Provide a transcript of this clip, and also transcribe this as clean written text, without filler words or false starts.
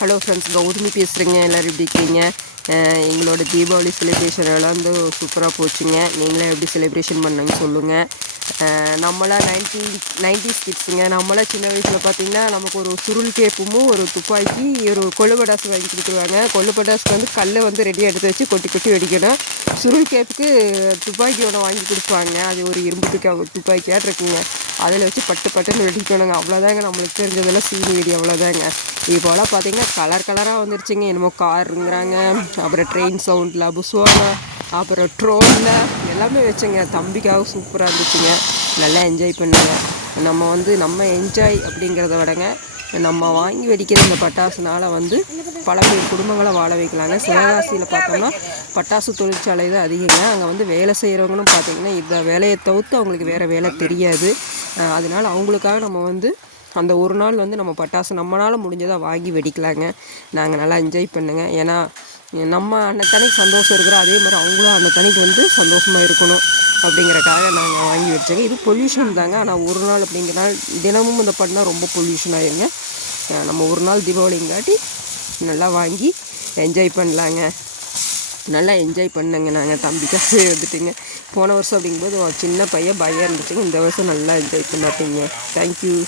Hello friends, Gautami பேசுகிறேங்க. எல்லோரும் எப்படி இருக்கீங்க? எங்களோட தீபாவளி செலிப்ரேஷன் எல்லாம் வந்து சூப்பராக போச்சுங்க. நீங்களே எப்படி செலிப்ரேஷன் பண்ணாங்க சொல்லுங்கள். நம்மளாம் 90s கிட்ஸுங்க. நம்மளாம் சின்ன வயசில் பார்த்திங்கன்னா நமக்கு ஒரு சுருள் கேப்புமும் ஒரு துப்பாக்கி ஒரு கொள்ளு பட்டாசு வாங்கி கொடுத்துருவாங்க. கொள்ளு பட்டாசுக்கு வந்து கல்லை வந்து ரெடியாக எடுத்து வச்சு கொட்டி கொட்டி வெடிக்கணும். சுருள் கேப்புக்கு துப்பாக்கி ஒன்று வாங்கி கொடுப்பாங்க. அது ஒரு இரும்பு துப்பாக்கியாக இருக்குங்க. அதில் வச்சு பட்டு பட்டுன்னு வெடிக்கணுங்க. அவ்வளோதாங்க நம்மளுக்கு தெரிஞ்சதெல்லாம் சீனி வெடி, அவ்வளோதாங்க. இப்போலாம் பார்த்திங்கன்னா கலராக வந்துருச்சுங்க. என்னமோ காருங்கிறாங்க, அப்புறம் ட்ரெயின் சவுண்டில் புசுவாங்க, அப்புறம் ட்ரோனில் எல்லாமே வச்சுங்க. தம்பிக்காக சூப்பராக இருந்துச்சுங்க. நல்லா என்ஜாய் பண்ணுங்க. நம்ம என்ஜாய் அப்படிங்கிறத விடங்க, நம்ம வாங்கி வெடிக்கிற இந்த பட்டாசுனால வந்து பல பேர் குடும்பங்களை வாழ வைக்கலாங்க. சிவகாசியில் பார்த்தோம்னா பட்டாசு தொழிற்சாலை தான் அதிகங்க. அங்கே வந்து வேலை செய்கிறவங்களும் பார்த்திங்கன்னா இந்த வேலையை தவிர்த்து அவங்களுக்கு வேறு வேலை தெரியாது. அதனால் அவங்களுக்காக நம்ம வந்து அந்த ஒரு நாள் வந்து நம்ம பட்டாசு நம்மளால் முடிஞ்சதாக வாங்கி வெடிக்கலாங்க. நாங்கள் நல்லா என்ஜாய் பண்ணுங்க. ஏன்னா நம்ம அன்னத்தனைக்கு சந்தோஷம் இருக்கிறோம், அதே மாதிரி அவங்களும் அன்னத்தனைக்கு வந்து சந்தோஷமாக இருக்கணும் அப்படிங்கிறக்காக நாங்கள் வாங்கி வச்சோங்க. இது பொல்யூஷன் தாங்க. ஆனால் ஒரு நாள் அப்படிங்கிறனால தினமும் இந்த பண்ணால் ரொம்ப பொல்யூஷன் ஆகிருங்க. நம்ம ஒரு நாள் தீபாவளிங்காட்டி நல்லா வாங்கி என்ஜாய் பண்ணலாங்க. நல்லா என்ஜாய் பண்ணங்க. நாங்கள் தம்பிக்காக வந்துட்டுங்க. போன வருஷம் அப்படிங்கும்போது சின்ன பையன் பயம் இருந்துச்சுங்க. இந்த வருஷம் நல்லா என்ஜாய் பண்ணாட்டிங்க. தேங்க்யூ.